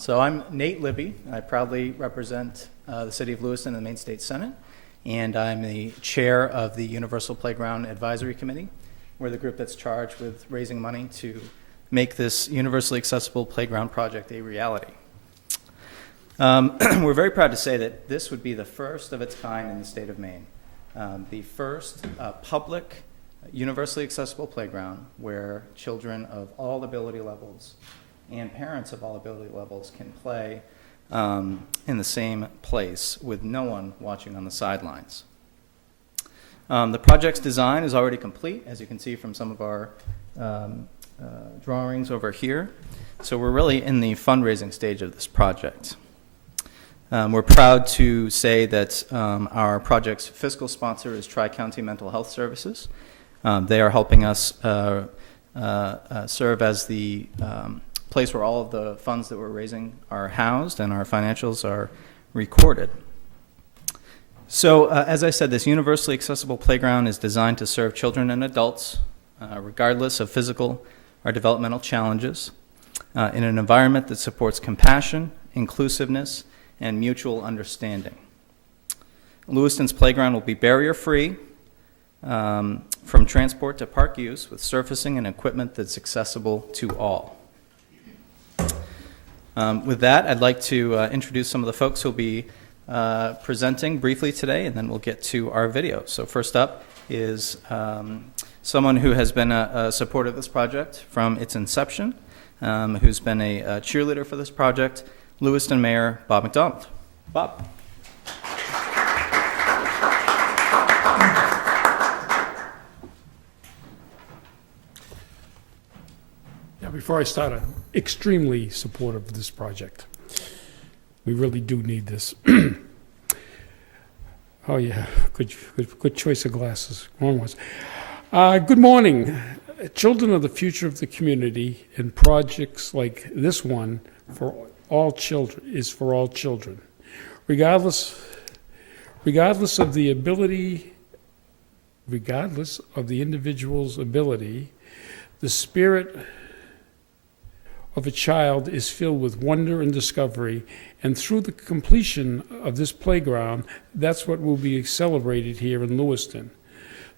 So I'm Nate Libby. I proudly represent the City of Lewiston in the Maine State Senate, and I'm the chair of the Universal Playground Advisory Committee. We're the group that's charged with raising money to make this universally accessible playground project a reality. We're very proud to say that this would be the first of its kind in the state of Maine, the first public, universally accessible playground where children of all ability levels and parents of all ability levels can play in the same place with no one watching on the sidelines. The project's design is already complete, as you can see from some of our drawings over here. So we're really in the fundraising stage of this project. We're proud to say that our project's fiscal sponsor is Tri-County Mental Health Services. They are helping us serve as the place where all of the funds that we're raising are housed and our financials are recorded. So as I said, this universally accessible playground is designed to serve children and adults, regardless of physical or developmental challenges, in an environment that supports compassion, inclusiveness, and mutual understanding. Lewiston's playground will be barrier-free from transport to park use, with surfacing and equipment that's accessible to all. With that, I'd like to introduce some of the folks who'll be presenting briefly today, and then we'll get to our video. So first up is someone who has been a supporter of this project from its inception, who's been a cheerleader for this project, Lewiston Mayor Bob McDonald. Bob. Before I start, I'm extremely supportive of this project. We really do need this. Oh yeah, good choice of glasses. Wrong ones. Good morning. Children are the future of the community, and projects like this one for all children is for all children, regardless of the individual's ability. The spirit of a child is filled with wonder and discovery, and through the completion of this playground, that's what will be celebrated here in Lewiston.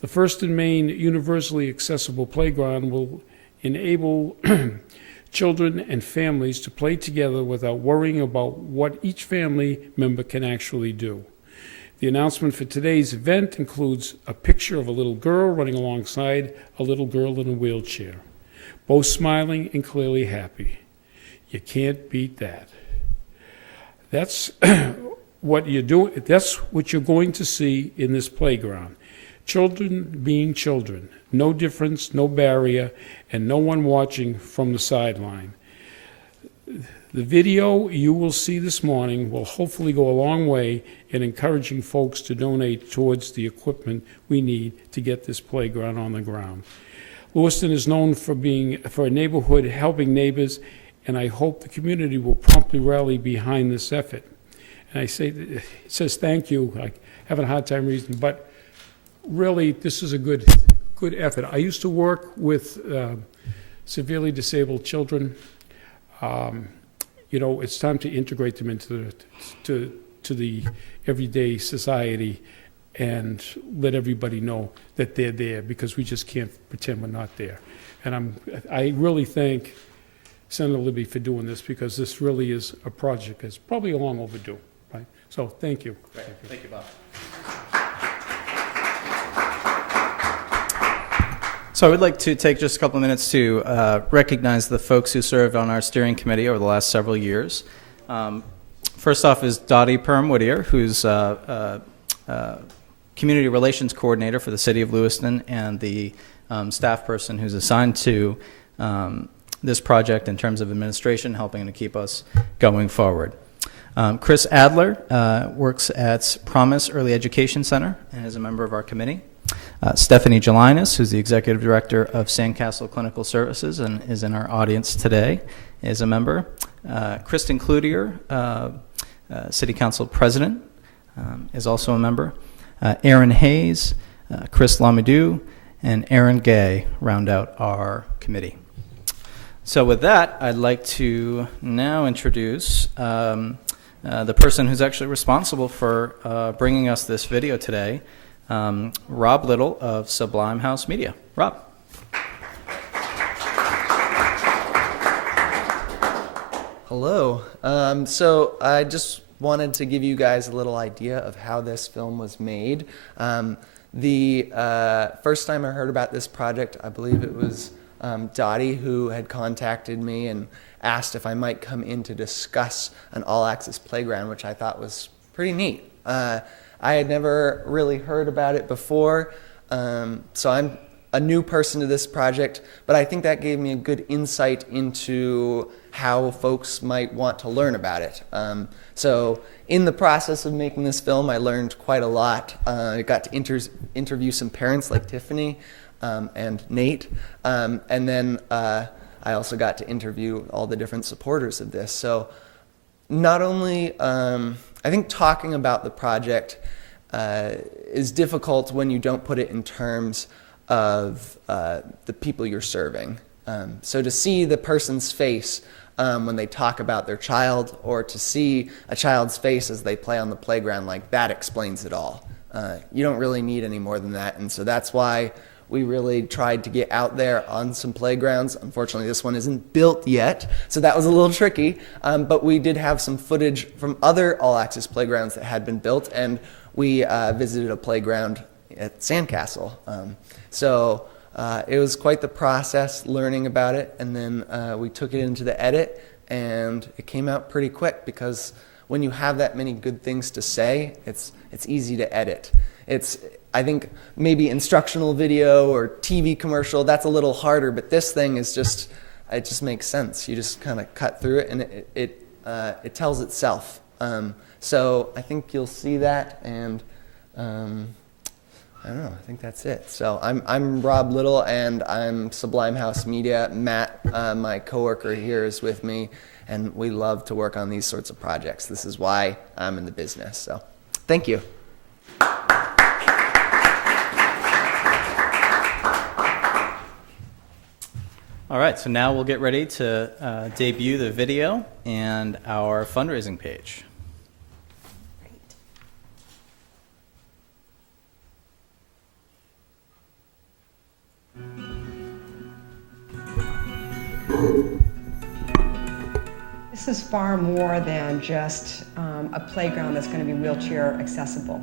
The first in Maine universally accessible playground will enable children and families to play together without worrying about what each family member can actually do. The announcement for today's event includes a picture of a little girl running alongside a little girl in a wheelchair, both smiling and clearly happy. You can't beat that. That's what you're doing. That's what you're going to see in this playground. Children being children, no difference, no barrier, and no one watching from the sideline. The video you will see this morning will hopefully go a long way in encouraging folks to donate towards the equipment we need to get this playground on the ground. Lewiston is known for a neighborhood helping neighbors, and I hope the community will promptly rally behind this effort. And it says thank you. I have a hard time reasoning, but really this is a good effort. I used to work with severely disabled children. It's time to integrate them into the everyday society and let everybody know that they're there, because we just can't pretend we're not there. And I really thank Senator Libby for doing this, because this really is a project that's probably long overdue, right? So thank you. Great. Thank you, Bob. So I would like to take just a couple of minutes to recognize the folks who served on our steering committee over the last several years. First off is Dottie Perham-Whittier, who's Community Relations Coordinator for the City of Lewiston, and the staff person who's assigned to this project in terms of administration, helping to keep us going forward. Chris Adler works at Promise Early Education Center and is a member of our committee. Stephanie Gelinas, who's the Executive Director of Sandcastle Clinical Services and is in our audience today, is a member. Kristen Cloutier, City Council President, is also a member. Aaron Hayes, Chris Lamadou, and Aaron Gay round out our committee. So with that, I'd like to now introduce the person who's actually responsible for bringing us this video today, Rob Little of Sublime House Media. Rob. Hello. So I just wanted to give you guys a little idea of how this film was made. The first time I heard about this project, I believe it was Dottie who had contacted me and asked if I might come in to discuss an all-access playground, which I thought was pretty neat. I had never really heard about it before, so I'm a new person to this project, but I think that gave me a good insight into how folks might want to learn about it. So in the process of making this film, I learned quite a lot. I got to interview some parents like Tiffany and Nate, and then I also got to interview all the different supporters of this. So not only, I think talking about the project is difficult when you don't put it in terms of the people you're serving. So to see the person's face when they talk about their child, or to see a child's face as they play on the playground, like that explains it all. You don't really need any more than that, and so that's why we really tried to get out there on some playgrounds. Unfortunately, this one isn't built yet, so that was a little tricky, but we did have some footage from other all-access playgrounds that had been built, and we visited a playground at Sandcastle. So it was quite the process learning about it, and then we took it into the edit, and it came out pretty quick because when you have that many good things to say, it's easy to edit. I think maybe instructional video or TV commercial, that's a little harder, but this thing is it just makes sense. You just kind of cut through it, and it tells itself. So I think you'll see that, and I don't know, I think that's it. So I'm Rob Little, and I'm Sublime House Media. Matt, my coworker here, is with me, and we love to work on these sorts of projects. This is why I'm in the business. So thank you. All right, so now we'll get ready to debut the video and our fundraising page. This is far more than just a playground that's going to be wheelchair accessible.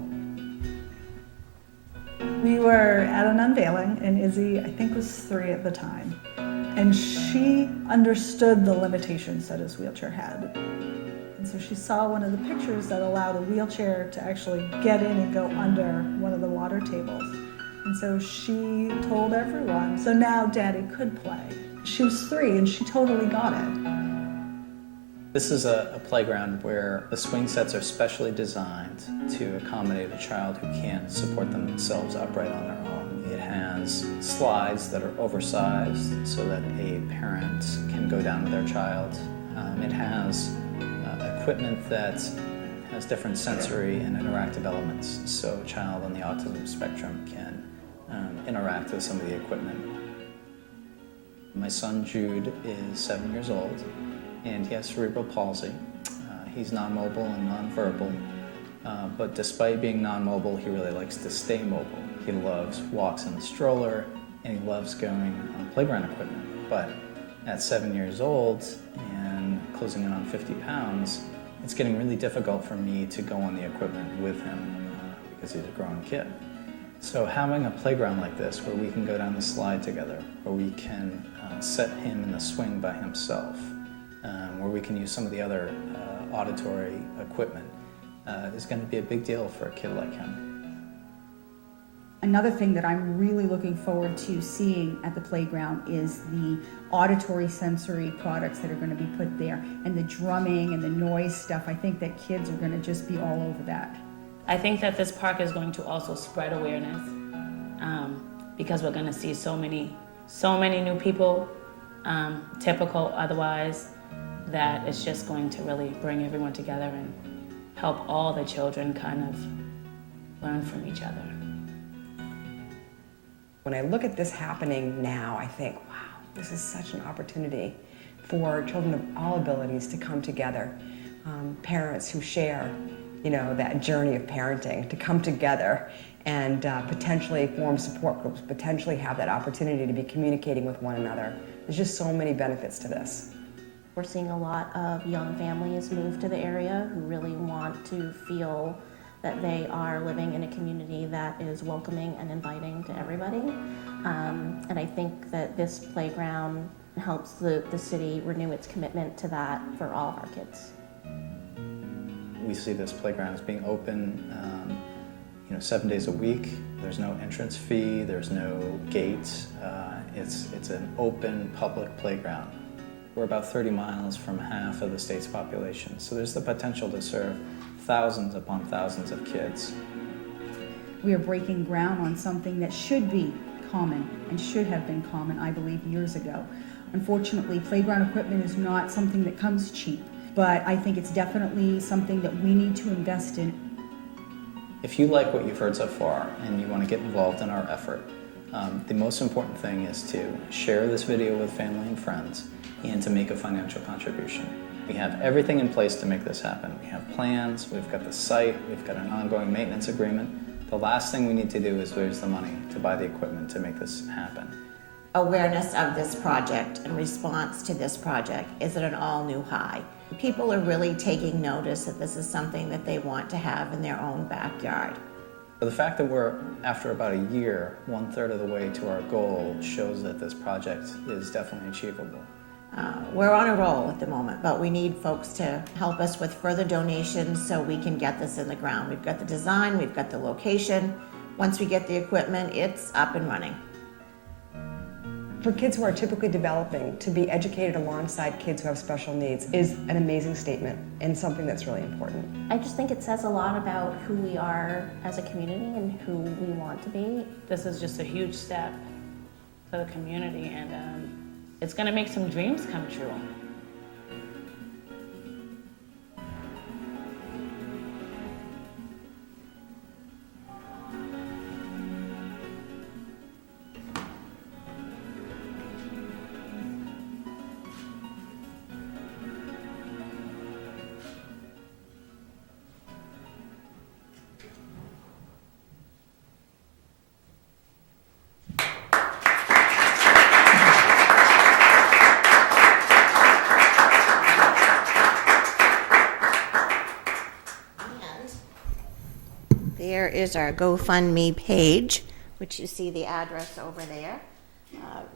We were at an unveiling, and Izzy, I think, was 3 at the time. And she understood the limitations that his wheelchair had. And so she saw one of the pictures that allowed a wheelchair to actually get in and go under one of the water tables. And so she told everyone, so now Daddy could play. She was 3 and she totally got it. This is a playground where the swing sets are specially designed to accommodate a child who can't support themselves upright on their own. It has slides that are oversized so that a parent can go down with their child. It has equipment that has different sensory and interactive elements, so a child on the autism spectrum can interact with some of the equipment. My son Jude is 7 years old, and he has cerebral palsy. He's non-mobile and non-verbal, but despite being non-mobile, he really likes to stay mobile. He loves walks in a stroller, and he loves going on playground equipment. But at 7 years old and closing in on 50 pounds, it's getting really difficult for me to go on the equipment with him because he's a grown kid. So having a playground like this where we can go down the slide together, where we can set him in the swing by himself, where we can use some of the other auditory equipment, is going to be a big deal for a kid like him. Another thing that I'm really looking forward to seeing at the playground is the auditory sensory products that are going to be put there, and the drumming and the noise stuff. I think that kids are going to just be all over that. I think that this park is going to also spread awareness because we're going to see so many new people, typical otherwise, that it's just going to really bring everyone together and help all the children kind of learn from each other. When I look at this happening now, I think, wow, this is such an opportunity. for children of all abilities to come together. Parents who share, that journey of parenting, to come together and potentially form support groups, potentially have that opportunity to be communicating with one another. There's just so many benefits to this. We're seeing a lot of young families move to the area who really want to feel that they are living in a community that is welcoming and inviting to everybody. And I think that this playground helps the city renew its commitment to that for all of our kids. We see this playground as being open 7 days a week. There's no entrance fee, there's no gate. It's an open public playground. We're about 30 miles from half of the state's population, so there's the potential to serve thousands upon thousands of kids. We are breaking ground on something that should be common and should have been common, I believe, years ago. Unfortunately, playground equipment is not something that comes cheap, but I think it's definitely something that we need to invest in. If you like what you've heard so far and you want to get involved in our effort, the most important thing is to share this video with family and friends and to make a financial contribution. We have everything in place to make this happen. We have plans, we've got the site, we've got an ongoing maintenance agreement. The last thing we need to do is raise the money to buy the equipment to make this happen. Awareness of this project and response to this project is at an all-new high. People are really taking notice that this is something that they want to have in their own backyard. The fact that we're, after about a year, 1/3 of the way to our goal shows that this project is definitely achievable. We're on a roll at the moment, but we need folks to help us with further donations so we can get this in the ground. We've got the design, we've got the location. Once we get the equipment, it's up and running. For kids who are typically developing, to be educated alongside kids who have special needs is an amazing statement and something that's really important. I just think it says a lot about who we are as a community and who we want to be. This is just a huge step for the community, and it's going to make some dreams come true. There is our GoFundMe page, which you see the address over there.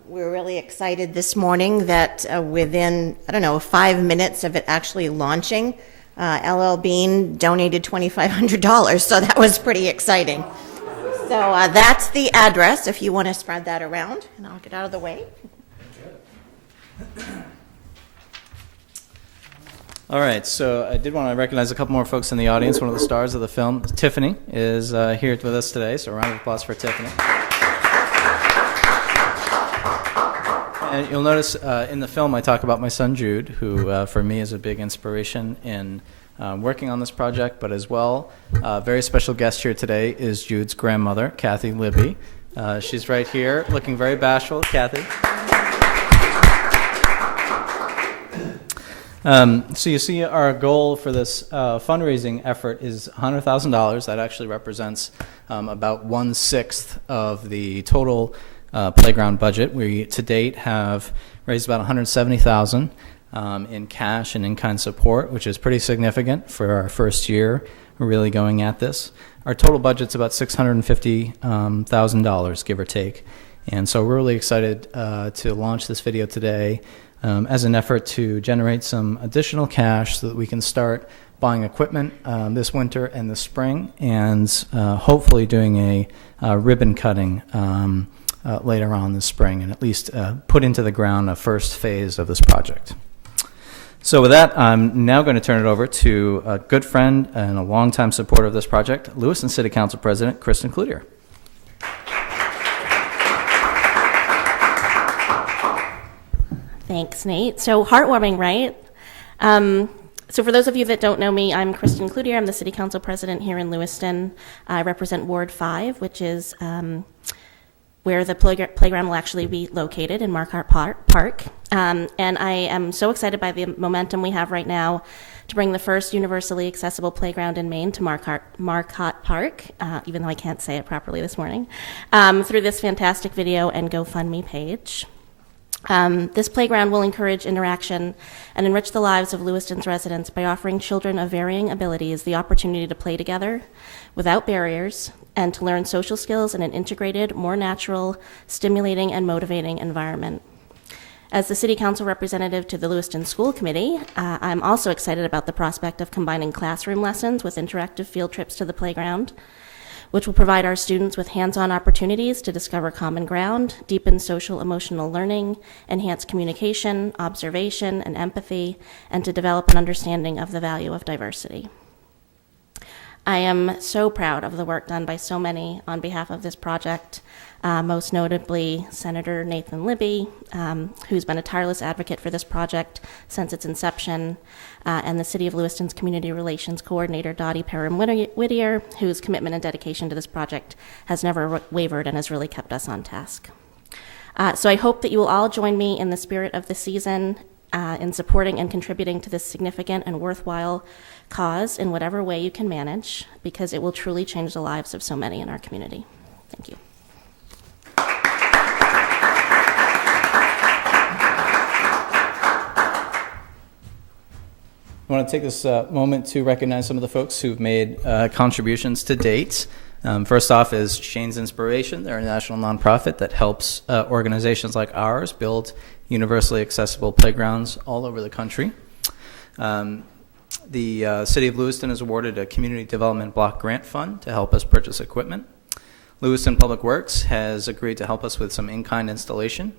We're really excited this morning that within, 5 minutes of it actually launching, LL Bean donated $2,500, so that was pretty exciting. So that's the address if you want to spread that around, and I'll get out of the way. All right, so I did want to recognize a couple more folks in the audience. One of the stars of the film, Tiffany, is here with us today, so a round of applause for Tiffany. And you'll notice in the film I talk about my son Jude, who for me is a big inspiration in working on this project, but as well, a very special guest here today is Jude's grandmother, Kathy Libby. She's right here, looking very bashful. Kathy. So you see our goal for this fundraising effort is $100,000. That actually represents about 1/6 of the total playground budget. We, to date, have raised about $170,000 in cash and in-kind support, which is pretty significant for our first year really going at this. Our total budget's about $650,000, give or take. And so we're really excited to launch this video today as an effort to generate some additional cash so that we can start buying equipment this winter and this spring, and hopefully doing a ribbon cutting later on this spring, and at least put into the ground a first phase of this project. So with that, I'm now going to turn it over to a good friend and a longtime supporter of this project, Lewiston City Council President Kristen Cloutier. Thanks, Nate. So heartwarming, right? So for those of you that don't know me, I'm Kristen Cloutier. I'm the City Council President here in Lewiston. I represent Ward 5, which is where the playground will actually be located in Marquardt Park. And I am so excited by the momentum we have right now to bring the first universally accessible playground in Maine to Marquardt Park, even though I can't say it properly this morning, through this fantastic video and GoFundMe page. This playground will encourage interaction and enrich the lives of Lewiston's residents by offering children of varying abilities the opportunity to play together without barriers and to learn social skills in an integrated, more natural, stimulating, and motivating environment. As the City Council representative to the Lewiston School Committee, I'm also excited about the prospect of combining classroom lessons with interactive field trips to the playground, which will provide our students with hands-on opportunities to discover common ground, deepen social emotional learning, enhance communication, observation, and empathy, and to develop an understanding of the value of diversity. I am so proud of the work done by so many on behalf of this project, most notably Senator Nathan Libby, who's been a tireless advocate for this project since its inception, and the City of Lewiston's Community Relations Coordinator, Dottie Parham-Whittier, whose commitment and dedication to this project has never wavered and has really kept us on task. So I hope that you will all join me in the spirit of the season in supporting and contributing to this significant and worthwhile cause in whatever way you can manage, because it will truly change the lives of so many in our community. Thank you. I want to take this moment to recognize some of the folks who've made contributions to date. First off is Shane's Inspiration. They're a national nonprofit that helps organizations like ours build universally accessible playgrounds all over the country. The City of Lewiston has awarded a Community Development Block Grant Fund to help us purchase equipment. Lewiston Public Works has agreed to help us with some in-kind installation.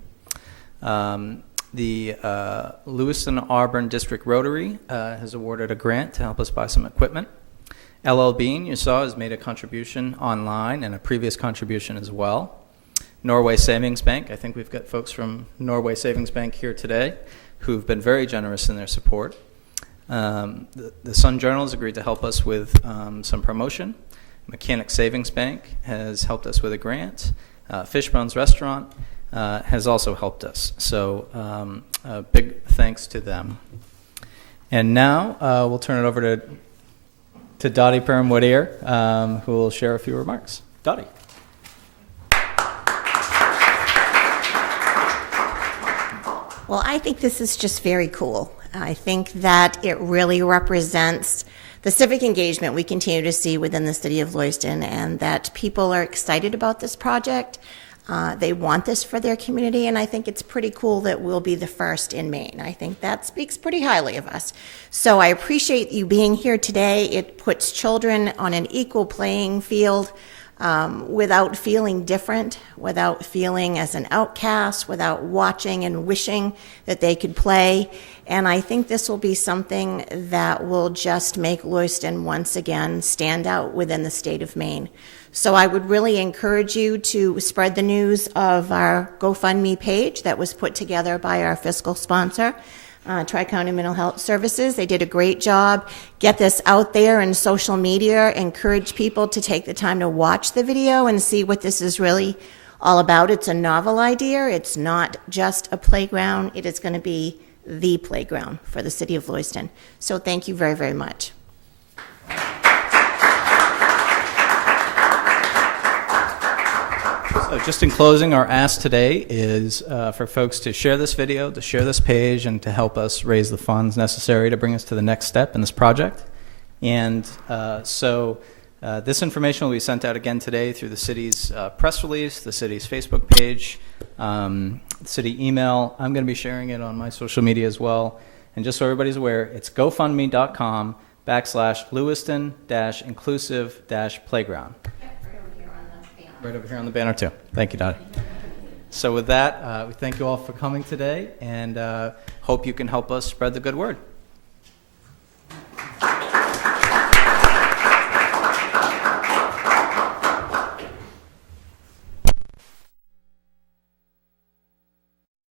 The Lewiston Auburn District Rotary has awarded a grant to help us buy some equipment. LL Bean, you saw, has made a contribution online and a previous contribution as well. Norway Savings Bank, I think we've got folks from Norway Savings Bank here today who've been very generous in their support. The Sun Journal has agreed to help us with some promotion. Mechanic Savings Bank has helped us with a grant. Fishbone's Restaurant has also helped us. So a big thanks to them. And now we'll turn it over to Dottie Parham-Whittier, who will share a few remarks. Dottie. Well, I think this is just very cool. I think that it really represents the civic engagement we continue to see within the city of Lewiston, and that people are excited about this project. They want this for their community, and I think it's pretty cool that we'll be the first in Maine. I think that speaks pretty highly of us. So I appreciate you being here today. It puts children on an equal playing field without feeling different, without feeling as an outcast, without watching and wishing that they could play. And I think this will be something that will just make Lewiston once again stand out within the state of Maine. So I would really encourage you to spread the news of our GoFundMe page that was put together by our fiscal sponsor, Tri-County Mental Health Services. They did a great job. Get this out there in social media. Encourage people to take the time to watch the video and see what this is really all about. It's a novel idea. It's not just a playground. It is going to be the playground for the city of Lewiston. So thank you very, very much. So just in closing, our ask today is for folks to share this video, to share this page, and to help us raise the funds necessary to bring us to the next step in this project. And this information will be sent out again today through the city's press release, the city's Facebook page, city email. I'm going to be sharing it on my social media as well. And just so everybody's aware, it's gofundme.com/Lewiston-inclusive-playground. Right over here on the banner too. Thank you, Dottie. So with that, we thank you all for coming today, and hope you can help us spread the good word.